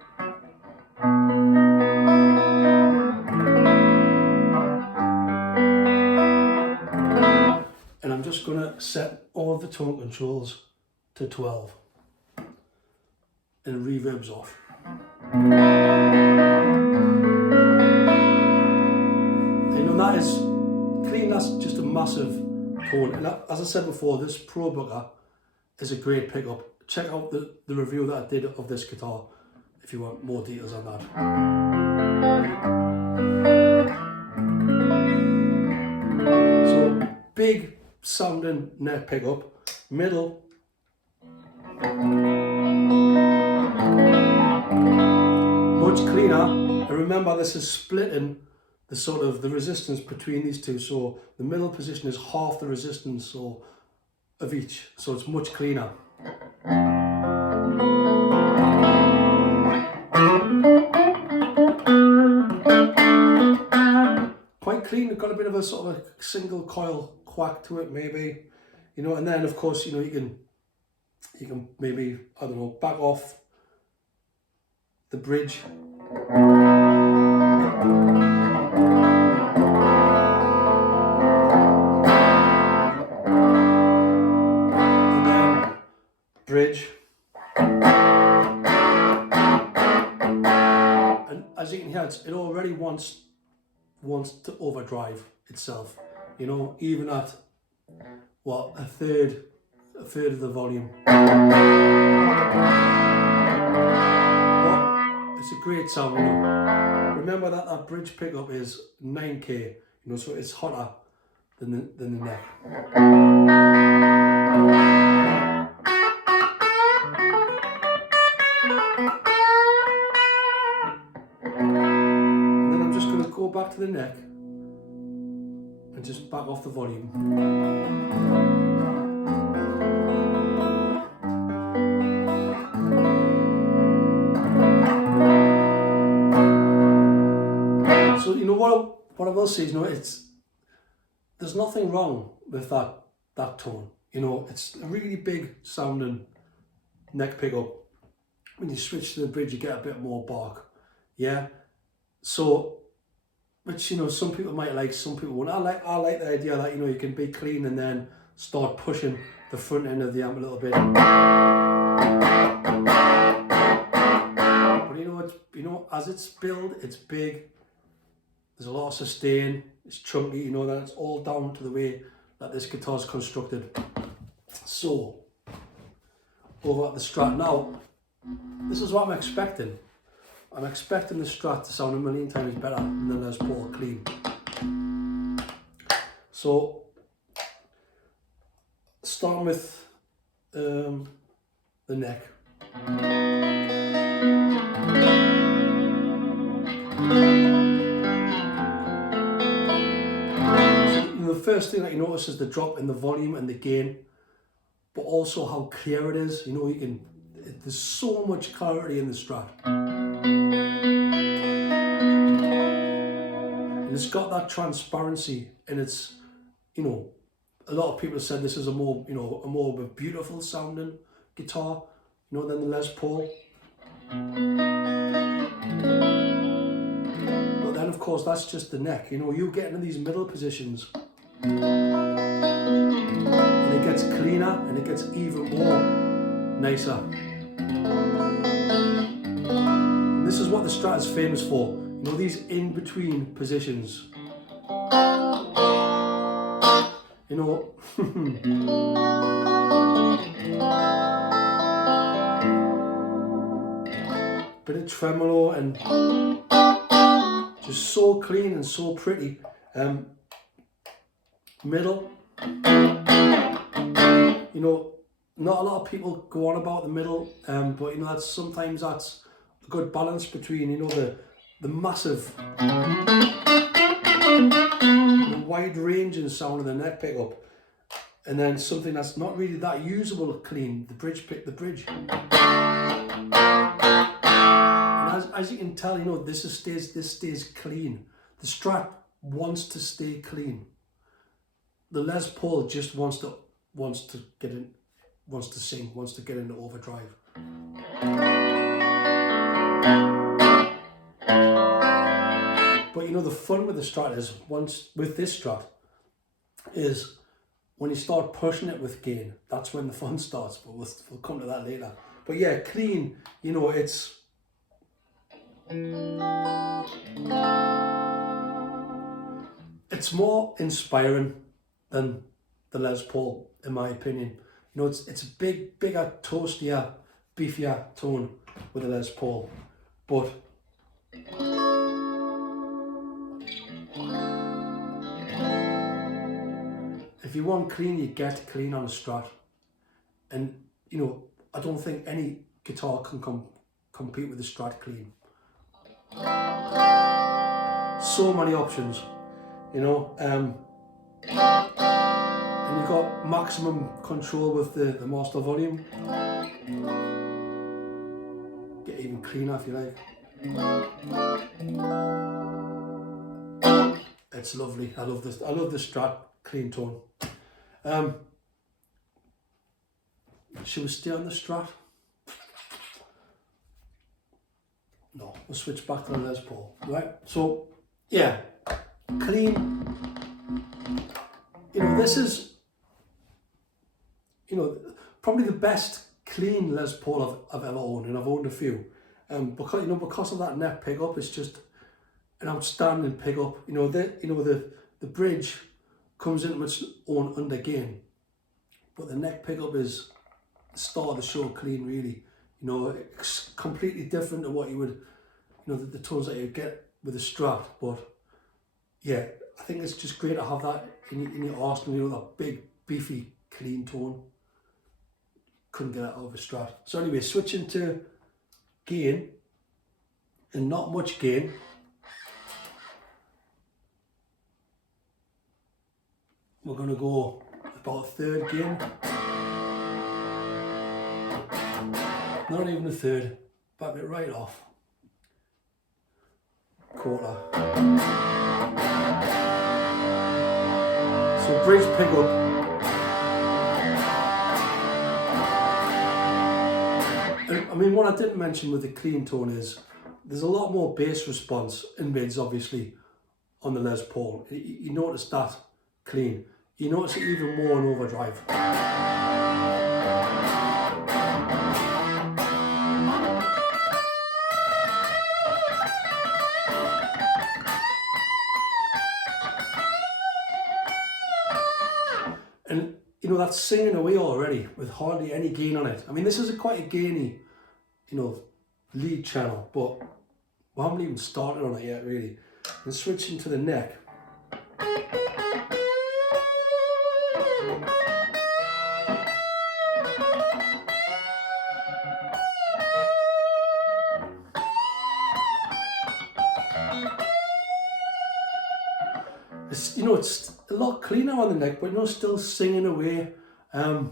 And I'm just gonna set all of the tone controls to 12 and reverbs off. You know, that is clean, that's just a massive tone. And as I said before, this Pro Booker is a great pickup. Check out the review that I did of this guitar if you want more details on that. So big sounding neck pickup, middle, much cleaner. And remember, this is splitting the sort of the resistance between these two. So the middle position is half the resistance so of each. So it's much cleaner. Quite clean. It's got a bit of a sort of a single coil quack to it, maybe. You know, and then of course, you know, you can maybe, I don't know, back off the bridge. And then bridge. And as you can hear, it already wants to overdrive itself, you know, even at what, a third of the volume. But it's a great sound, you know. Remember that that bridge pickup is 9K, you know, so it's hotter than the neck. And then I'm just going to go back to the neck and just back off the volume. So you know what I will say is, you know, there's nothing wrong with that tone. You know, it's a really big sounding neck pickup. When you switch to the bridge, you get a bit more bark. Yeah. So, which, you know, some people might like, some people won't. I like the idea that, you know, you can be clean and then start pushing the front end of the amp a little bit. But you know, as it's built, it's big. There's a lot of sustain. It's chunky. You know, that it's all down to the way that this guitar is constructed. So, over at the Strat now, this is what I'm expecting. I'm expecting the Strat to sound a million times better than the Les Paul clean. So, starting with the neck. So the first thing that you notice is the drop in the volume and the gain, but also how clear it is. You know, there's so much clarity in the Strat. And it's got that transparency, and it's, you know, a lot of people have said this is a more of a beautiful sounding guitar, you know, than the Les Paul. But then of course that's just the neck, you know, you get into these middle positions and it gets cleaner and it gets even more nicer. And this is what the Strat is famous for, you know, these in-between positions. You know, bit of tremolo and just so clean and so pretty. Middle, you know, not a lot of people go on about the middle, but you know, sometimes that's a good balance between, you know, the massive, the wide range and sound of the neck pickup, and then something that's not really that usable clean, the bridge pick, the bridge. And as you can tell, you know, this stays clean. The Strat wants to stay clean. The Les Paul just wants to get in, wants to sing, wants to get into overdrive. But you know, the fun with the Strat is, with this Strat, is when you start pushing it with gain, that's when the fun starts, but we'll come to that later. But yeah, clean, you know, it's more inspiring than the Les Paul, in my opinion. You know, it's a bigger, toastier, beefier tone with the Les Paul, but if you want clean, you get clean on a Strat. And you know, I don't think any guitar can compete with the Strat clean. So many options, you know, and you've got maximum control with the master volume. Get even cleaner if you like. It's lovely. I love this. I love the Strat clean tone. Should we stay on the Strat? No, we'll switch back to the Les Paul. Right. So yeah, clean. You know, this is, you know, probably the best clean Les Paul I've ever owned, and I've owned a few. Because of that neck pickup, it's just an outstanding pickup. You know, the bridge comes into its own under gain, but the neck pickup is the star of the show clean, really. You know, it's completely different to what you would, you know, the tones that you get with a Strat. But yeah, I think it's just great to have that in your arsenal, you know, that big, beefy, clean tone. Couldn't get that out of a Strat. So anyway, switching to gain, and not much gain. We're going to go about a third gain. Not even a third, back it right off. Quarter. So bridge pickup. I mean, what I didn't mention with the clean tone is there's a lot more bass response in mids, obviously, on the Les Paul. You notice that clean. You notice it even more in overdrive. And you know, that's singing away already with hardly any gain on it. I mean, this is quite a gainy, you know, lead channel, but we haven't even started on it yet, really. And switching to the neck. You know, it's a lot cleaner on the neck, but you know, still singing away. And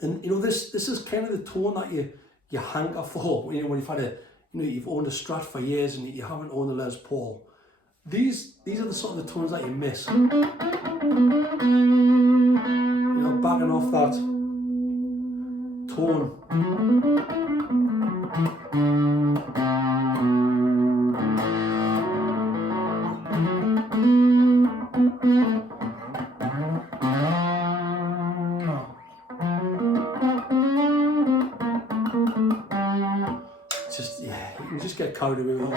you know, this is kind of the tone that you hanker for. You know, when you've had you've owned a Strat for years and you haven't owned a Les Paul. These are the sort of the tones that you miss. You know, backing off that tone. carried away with that.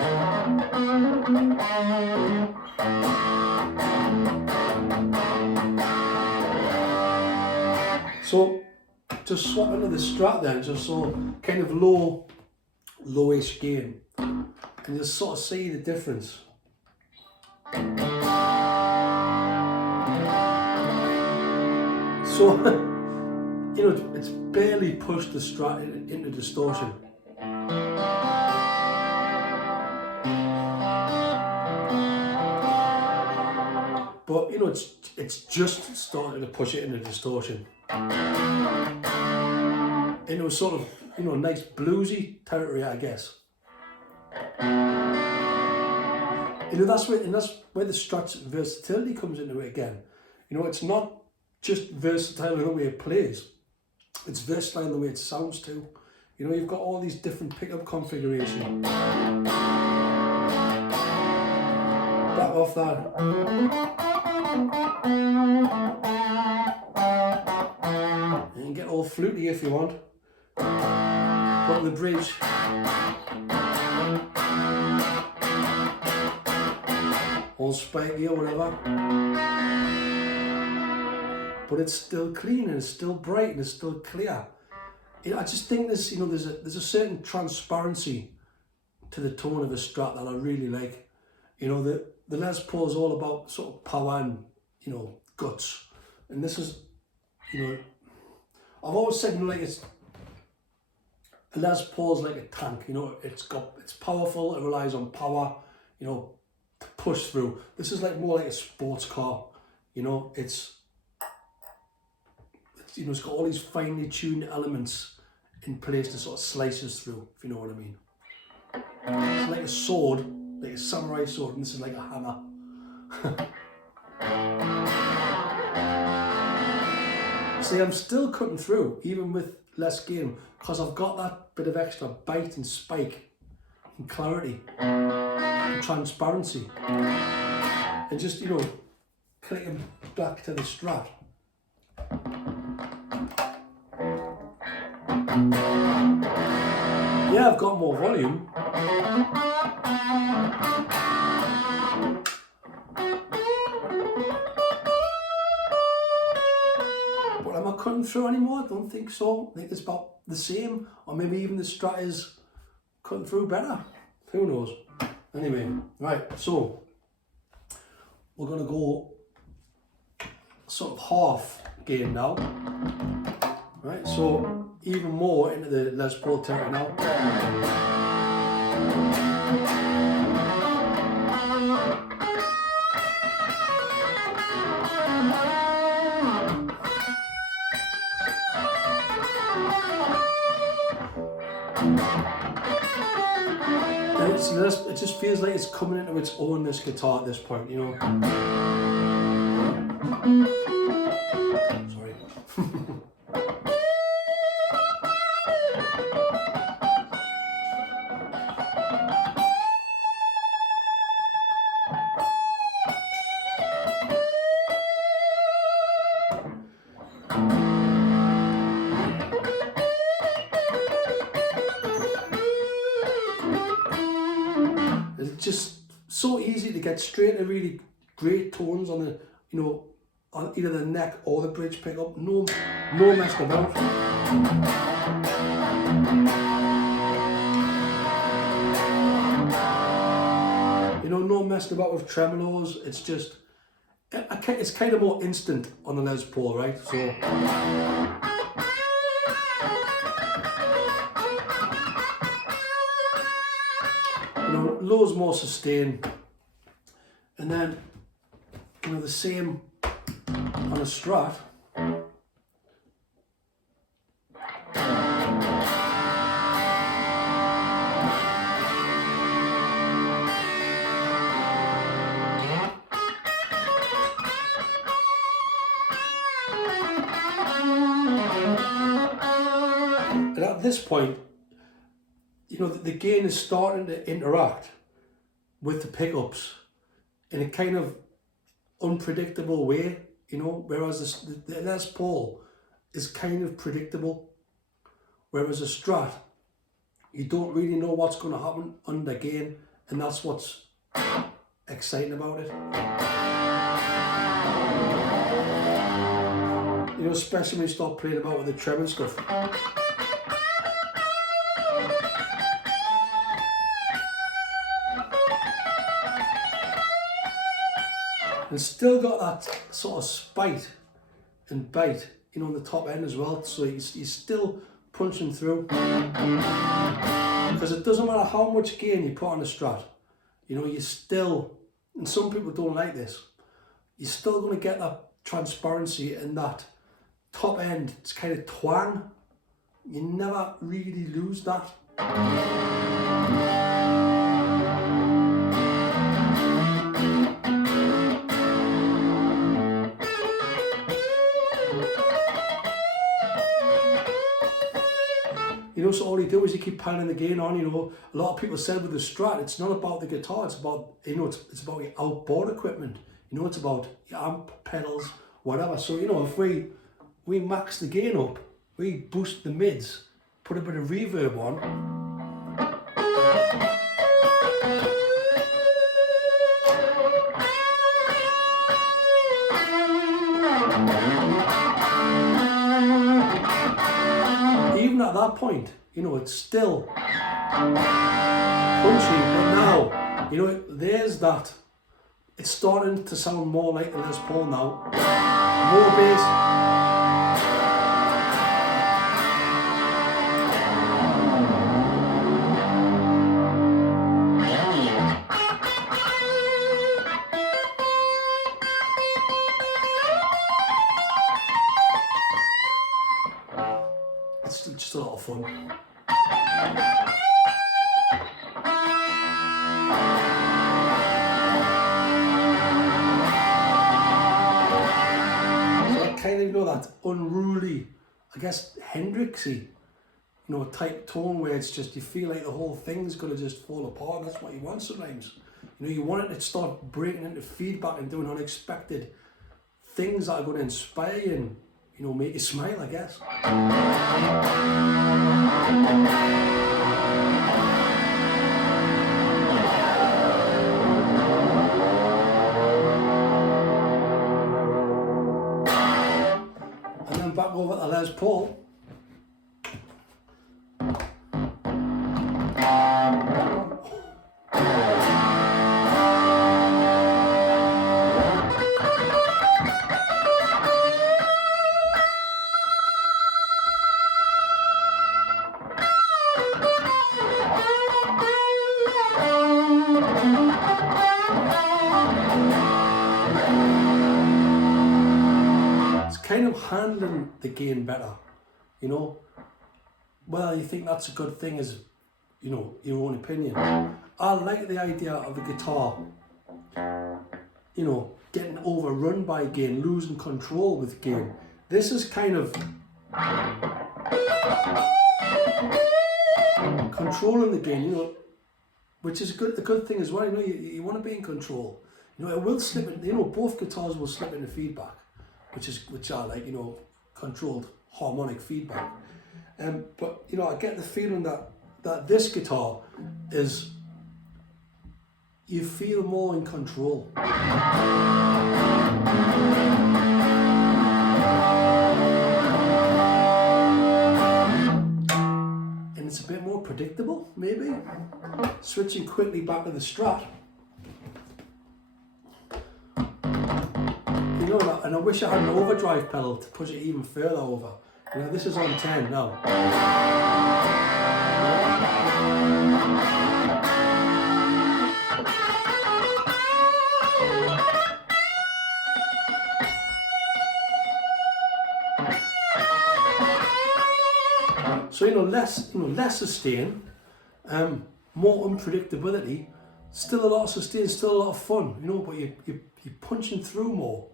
So just swap into the Strat then, just so kind of lowish gain, and just sort of see the difference. So, you know, it's barely pushed the Strat into distortion. But, you know, it's just starting to push it into distortion. And it was sort of, you know, nice bluesy territory, I guess. You know, that's where the Strat's versatility comes into it again. You know, it's not just versatile in the way it plays, it's versatile in the way it sounds too. You know, you've got all these different pickup configurations. Back off that. You can get all fluty if you want. Go to the bridge. All spiky or whatever. But it's still clean and it's still bright and it's still clear. You know, I just think there's a certain transparency to the tone of a Strat that I really like. You know, the Les Paul is all about sort of power and, you know, guts. And this is, you know, I've always said, you know, like, it's a Les Paul's like a tank. You know, it's powerful. It relies on power, you know, to push through. This is like more like a sports car. You know, it's you know, it's got all these finely tuned elements in place to sort of slice us through, if you know what I mean. It's like a sword, like a samurai sword, and this is like a hammer. See, I'm still cutting through, even with less gain, because I've got that bit of extra bite and spike and clarity and transparency. And just, you know, clicking back to the Strat. Yeah, I've got more volume. But am I cutting through anymore? I don't think so. I think it's about the same, or maybe even the Strat is cutting through better. Who knows? Anyway, right, so we're going to go sort of half gain now. Right, so even more into the Les Paul territory now. And it just feels like it's coming into its own, this guitar at this point, you know. Sorry. It's just so easy to get straight to really great tones on the, you know, on either the neck or the bridge pickup. No messing about. You know, no messing about with tremolos. It's just, it's kind of more instant on the Les Paul, right? So. You know, lows more sustained, and then, you know, the same on a Strat. And at this point, you know, the gain is starting to interact with the pickups in a kind of unpredictable way, you know, whereas the Les Paul is kind of predictable, whereas a Strat You don't really know what's going to happen under gain, and that's what's exciting about it. You know, especially when you start playing about with the trem and stuff. And still got that sort of spite and bite, you know, on the top end as well. So you're still punching through. Because it doesn't matter how much gain you put on a Strat, you know, you still, and some people don't like this, you're still going to get that transparency and that top end, it's kind of twang. You never really lose that. You know, so all you do is you keep piling the gain on. You know, a lot of people said with the Strat, it's not about the guitar, it's about, you know, it's about your outboard equipment. You know, it's about your amp, pedals, whatever. So, you know, if we max the gain up, we boost the mids, put a bit of reverb on. Even at that point, you know, it's still punchy, but now, you know, there's that. It's starting to sound more like the Les Paul now. More bass. It's just a lot of fun. Kind of, you know, that unruly, I guess, Hendrixy, you know, type tone where it's just, you feel like the whole thing's going to just fall apart. That's what you want sometimes. You know, you want it to start breaking into feedback and doing unexpected things that are going to inspire you and, you know, make you smile, I guess. Back over to Les Paul. Kind of handling the gain better, you know. Well, you think that's a good thing, is, you know, your own opinion. I like the idea of a guitar, you know, getting overrun by gain, losing control with gain. This is kind of controlling the gain, you know, which is a good thing as well. You know, you want to be in control. You know, it will slip in, you know, both guitars will slip into feedback, which are like, you know, controlled harmonic feedback. But, you know, I get the feeling that this guitar is, you feel more in control. And it's a bit more predictable, maybe. Switching quickly back to the Strat. You know, and I wish I had an overdrive pedal to push it even further over. You know, this is on 10 now. So, you know, less sustain, more unpredictability, still a lot of sustain, still a lot of fun, you know, but you're punching through more.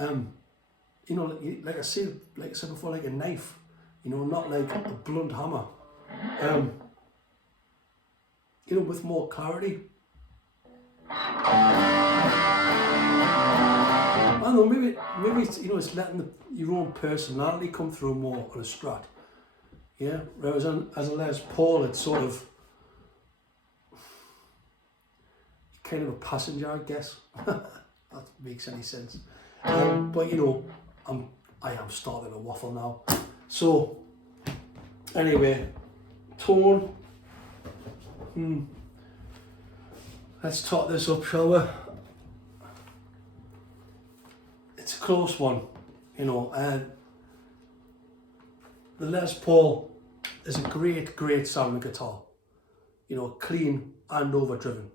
You know, like I said before, like a knife, you know, not like a blunt hammer. You know, with more clarity. I don't know, maybe it's, you know, it's letting your own personality come through more on a Strat. Yeah, whereas as a Les Paul, it's sort of kind of a passenger, I guess. That makes any sense. But you know, I am starting to waffle now. So anyway, tone. Let's top this up, shall we? It's a close one, you know. The Les Paul is a great sounding guitar. You know, clean and overdriven.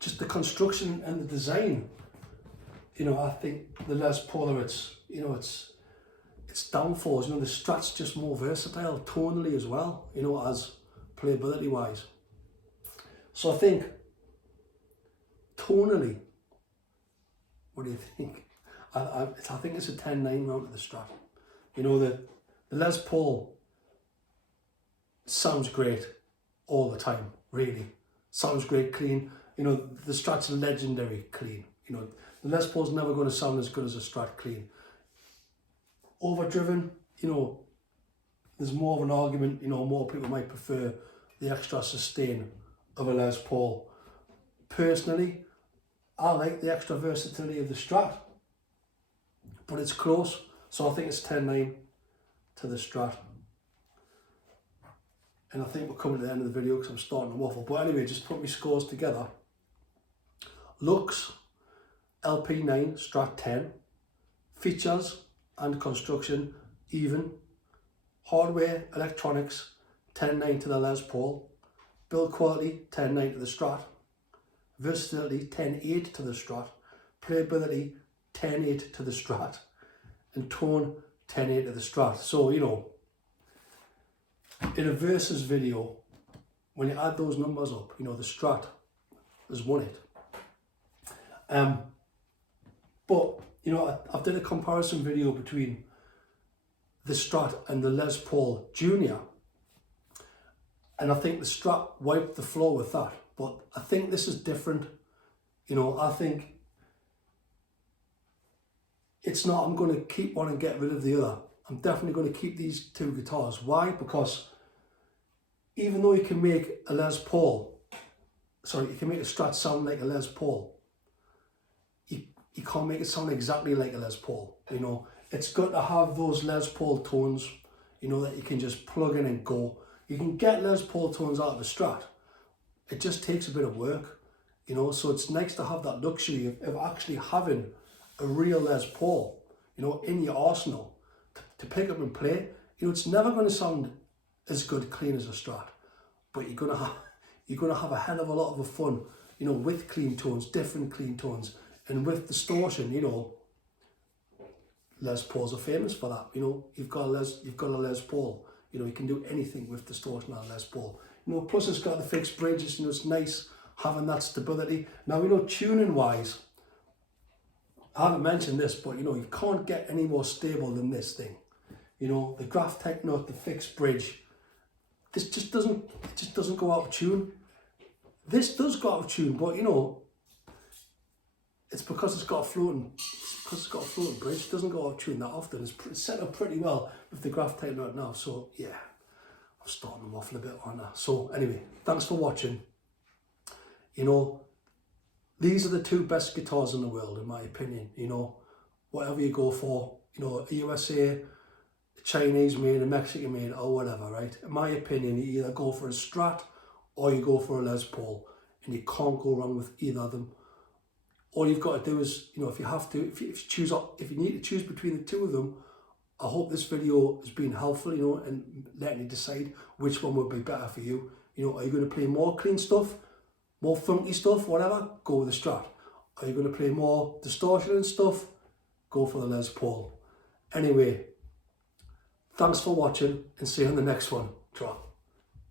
Just the construction and the design. You know, I think the Les Paul are its downfalls. You know, the Strat's just more versatile tonally as well. You know, as playability wise. So I think tonally, what do you think? I think it's a 10-9 round to the Strat. You know, the Les Paul sounds great all the time, really. Sounds great, clean. You know, the Strat's legendary clean. You know, the Les Paul's never going to sound as good as a Strat clean. Overdriven, you know, there's more of an argument, you know, more people might prefer the extra sustain of a Les Paul. Personally, I like the extra versatility of the Strat, but it's close, so I think it's 10-9 to the Strat. And I think we're coming to the end of the video because I'm starting to waffle. But anyway, just put my scores together. Looks, LP9, Strat 10. Features and construction, even. Hardware, electronics, 10-9 to the Les Paul. Build quality, 10-9 to the Strat. Versatility, 10-8 to the Strat. Playability, 10-8 to the Strat. And tone, 10-8 to the Strat. So, you know, in a versus video, when you add those numbers up, you know, the Strat has won it. But, you know, I've done a comparison video between the Strat and the Les Paul Junior. And I think the Strat wiped the floor with that. But I think this is different. You know, I think it's not, I'm going to keep one and get rid of the other. I'm definitely going to keep these two guitars. Why? Because even though you can make a Les Paul, sorry, you can make a Strat sound like a Les Paul, you can't make it sound exactly like a Les Paul. You know, it's got to have those Les Paul tones, you know, that you can just plug in and go. You can get Les Paul tones out of a Strat. It just takes a bit of work, you know, so it's nice to have that luxury of actually having a real Les Paul, you know, in your arsenal to pick up and play. You know, it's never going to sound as good clean as a Strat, but you're going to have a hell of a lot of fun, you know, with clean tones, different clean tones, and with distortion. You know, Les Pauls are famous for that. You know, you've got a Les Paul. You know, you can do anything with distortion on a Les Paul. You know, plus it's got the fixed bridges. You know, it's nice having that stability. Now, you know, tuning wise, I haven't mentioned this, but you know, you can't get any more stable than this thing. You know, the Graph Tech Nut, the fixed bridge, this just doesn't go out of tune. This does go out of tune, but you know, it's because it's got a floating bridge. It doesn't go out of tune that often. It's set up pretty well with the Graph Tech Nut now. So yeah, I'm starting to waffle a bit on that. So anyway, thanks for watching. You know, these are the two best guitars in the world, in my opinion. You know, whatever you go for, you know, a USA, a Chinese made, a Mexican made, or whatever, right? In my opinion, you either go for a Strat or you go for a Les Paul, and you can't go wrong with either of them. All you've got to do is, you know, if you need to choose between the two of them, I hope this video has been helpful, you know, and letting you decide which one would be better for you. You know, are you going to play more clean stuff, more funky stuff, whatever? Go with the Strat. Are you going to play more distortion and stuff? Go for the Les Paul. Anyway, thanks for watching and see you on the next one. Ciao.